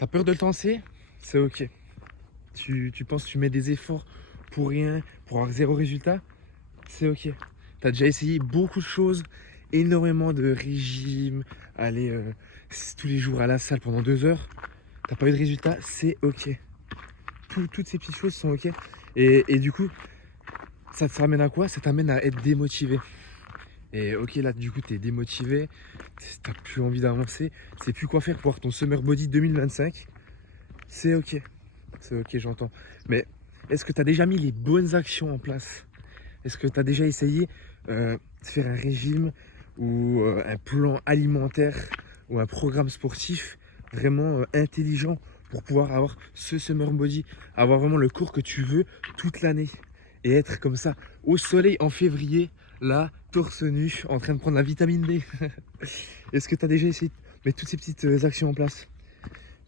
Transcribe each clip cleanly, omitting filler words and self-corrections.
T'as peur de te lancer? C'est ok. Tu penses que tu mets des efforts pour rien, pour avoir zéro résultat? C'est ok. T'as déjà essayé beaucoup de choses, énormément de régimes, aller tous les jours à la salle pendant 2 heures. T'as pas eu de résultat? C'est ok. Toutes ces petites choses sont ok. Et du coup, ça te ramène à quoi? Ça t'amène à être démotivé. Et ok, là, du coup, t'es démotivé, t'as plus envie d'avancer, tu sais plus quoi faire pour avoir ton Summer Body 2025. C'est ok. C'est ok, j'entends. Mais est-ce que tu as déjà mis les bonnes actions en place? Est-ce que tu as déjà essayé de faire un régime ou un plan alimentaire ou un programme sportif vraiment intelligent pour pouvoir avoir ce summer body, avoir vraiment le corps que tu veux toute l'année et être comme ça au soleil en février, là, torse nu, en train de prendre la vitamine D? Est-ce que tu as déjà essayé de mettre toutes ces petites actions en place?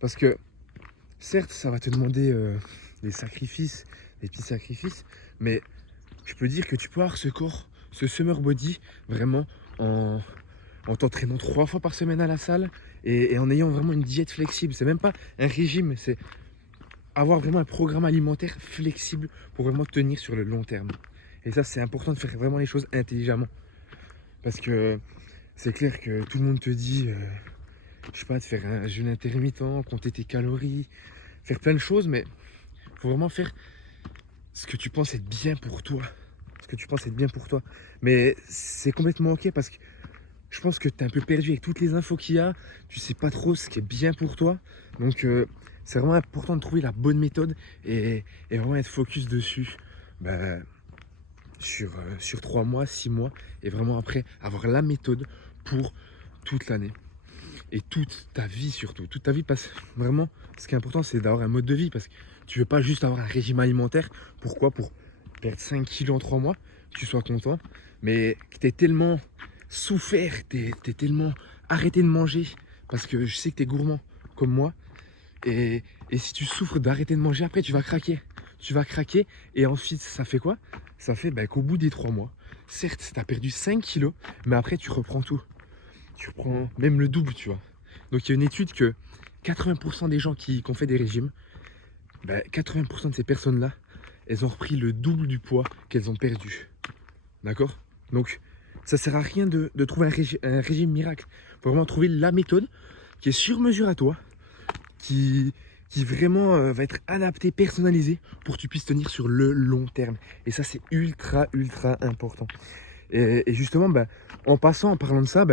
Parce que certes, ça va te demander des sacrifices, des petits sacrifices, mais je peux dire que tu peux avoir ce corps, ce summer body, vraiment en t'entraînant 3 fois par semaine à la salle et en ayant vraiment une diète flexible. C'est même pas un régime, c'est avoir vraiment un programme alimentaire flexible pour vraiment tenir sur le long terme. Et ça, c'est important de faire vraiment les choses intelligemment. Parce que c'est clair que tout le monde te dit, je sais pas, de faire un jeûne intermittent, compter tes calories, faire plein de choses, mais il faut vraiment faire ce que tu penses être bien pour toi. Ce que tu penses être bien pour toi. Mais c'est complètement ok parce que je pense que tu es un peu perdu avec toutes les infos qu'il y a. Tu sais pas trop ce qui est bien pour toi. Donc c'est vraiment important de trouver la bonne méthode et vraiment être focus dessus. Bah, sur 3 mois, 6 mois. Et vraiment après avoir la méthode pour toute l'année. Et toute ta vie surtout. Toute ta vie passe vraiment. Ce qui est important, c'est d'avoir un mode de vie parce que tu veux pas juste avoir un régime alimentaire. Pourquoi? Pour perdre 5 kilos en 3 mois, que tu sois content, mais que tu es tellement souffert, tu es tellement arrêté de manger parce que je sais que tu es gourmand comme moi. Et si tu souffres d'arrêter de manger, après tu vas craquer. Tu vas craquer et ensuite ça fait quoi? Ça fait qu'au bout des 3 mois, certes, tu as perdu 5 kilos, mais après tu reprends tout. Tu reprends même le double, tu vois. Donc il y a une étude que 80% des gens qui ont fait des régimes, 80% de ces personnes-là, elles ont repris le double du poids qu'elles ont perdu. D'accord? Donc ça sert à rien de trouver un régime miracle. Il faut vraiment trouver la méthode qui est sur mesure à toi, qui vraiment va être adaptée, personnalisée pour que tu puisses tenir sur le long terme. Et ça, c'est ultra, ultra important. Et justement, en parlant de ça,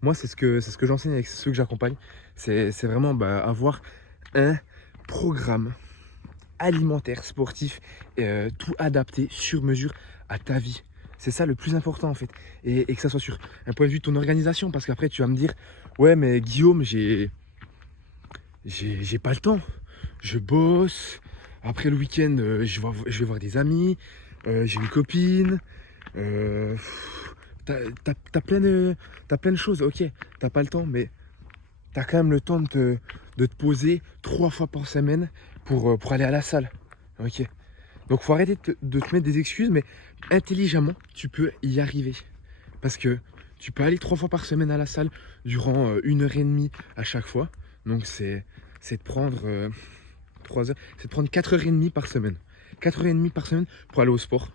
moi, c'est ce que j'enseigne avec ceux que j'accompagne. C'est vraiment avoir un programme alimentaire, sportif, tout adapté sur mesure à ta vie. C'est ça le plus important en fait. Et que ça soit sur un point de vue de ton organisation. Parce qu'après, tu vas me dire, ouais, mais Guillaume, j'ai pas le temps. Je bosse. Après le week-end, je vais voir des amis. J'ai une copine. T'as plein de choses. Ok, t'as pas le temps, mais t'as quand même le temps de te poser 3 fois par semaine pour aller à la salle. Ok. Donc faut arrêter de te mettre des excuses, mais intelligemment, tu peux y arriver. Parce que tu peux aller 3 fois par semaine à la salle durant 1 heure et demie à chaque fois. Donc c'est de prendre 3 heures, c'est de prendre 4 heures et demie par semaine. 4 heures et demie par semaine pour aller au sport.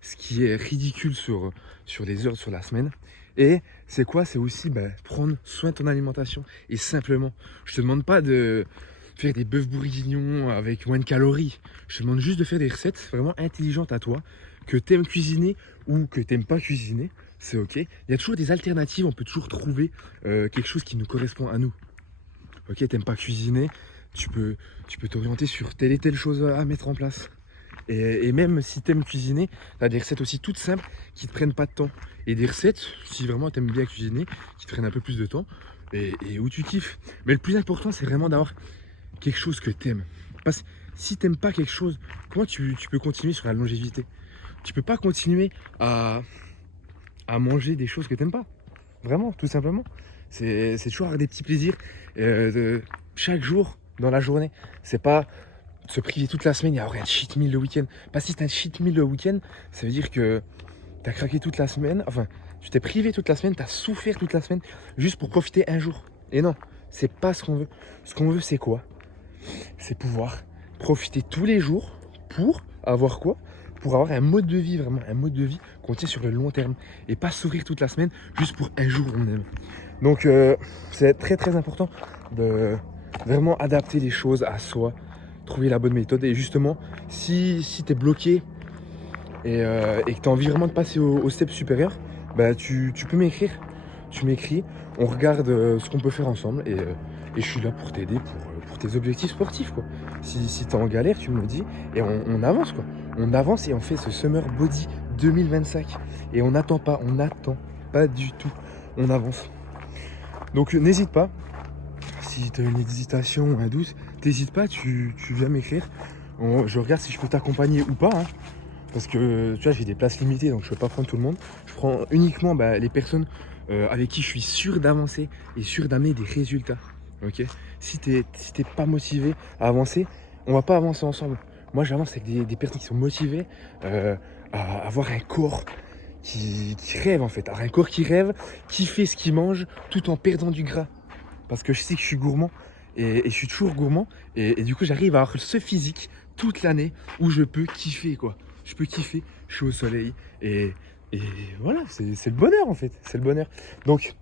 Ce qui est ridicule sur les heures sur la semaine. Et c'est quoi? C'est aussi prendre soin de ton alimentation. Et simplement, je te demande pas de faire des bœufs bourguignons avec moins de calories. Je te demande juste de faire des recettes vraiment intelligentes à toi, que tu aimes cuisiner ou que tu n'aimes pas cuisiner. C'est ok. Il y a toujours des alternatives, on peut toujours trouver quelque chose qui nous correspond à nous. Ok, t'aimes pas cuisiner, tu peux t'orienter sur telle et telle chose à mettre en place. Et même si t'aimes cuisiner, t'as des recettes aussi toutes simples qui te prennent pas de temps. Et des recettes, si vraiment t'aimes bien cuisiner, qui te prennent un peu plus de temps et où tu kiffes. Mais le plus important, c'est vraiment d'avoir quelque chose que t'aimes. Parce que si t'aimes pas quelque chose, comment tu peux continuer sur la longévité? Tu peux pas continuer à manger des choses que t'aimes pas. Vraiment, tout simplement. C'est toujours avoir des petits plaisirs chaque jour dans la journée. C'est pas se priver toute la semaine et avoir un cheat meal le week-end. Parce que si t'as un cheat meal le week-end, ça veut dire que t'as craqué toute la semaine. Enfin, tu t'es privé toute la semaine, t'as souffert toute la semaine juste pour profiter un jour. Et non, C'est pas ce qu'on veut. Ce qu'on veut, c'est quoi? C'est pouvoir profiter tous les jours pour avoir quoi? Pour avoir un mode de vie, vraiment un mode de vie qu'on tient sur le long terme et pas sourire toute la semaine juste pour un jour où on aime. Donc c'est très très important de vraiment adapter les choses à soi, trouver la bonne méthode. Et justement, si tu es bloqué et que tu as envie vraiment de passer au step supérieur, bah tu peux m'écrire. Tu m'écris, on regarde ce qu'on peut faire ensemble et je suis là pour t'aider pour tes objectifs sportifs, quoi. Si tu es en galère, tu me le dis et on avance, quoi. On avance et on fait ce Summer Body 2025 et on n'attend pas du tout, on avance. Donc n'hésite pas, si tu as une hésitation ou un doute, t'hésites pas, tu viens m'écrire. Je regarde si je peux t'accompagner ou pas, hein. Parce que tu vois, j'ai des places limitées, donc je ne peux pas prendre tout le monde. Je prends uniquement les personnes avec qui je suis sûr d'avancer et sûr d'amener des résultats. Ok. Si t'es pas motivé à avancer, on va pas avancer ensemble. Moi, j'avance avec des personnes qui sont motivées à avoir un corps qui rêve en fait. Alors, un corps qui rêve, qui fait ce qu'il mange tout en perdant du gras. Parce que je sais que je suis gourmand et je suis toujours gourmand. Et du coup, j'arrive à avoir ce physique toute l'année où je peux kiffer, quoi. Je peux kiffer, je suis au soleil et voilà, c'est le bonheur en fait, c'est le bonheur. Donc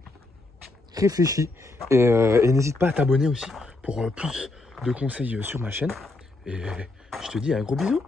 réfléchis et n'hésite pas à t'abonner aussi pour plus de conseils sur ma chaîne. Et je te dis un gros bisou.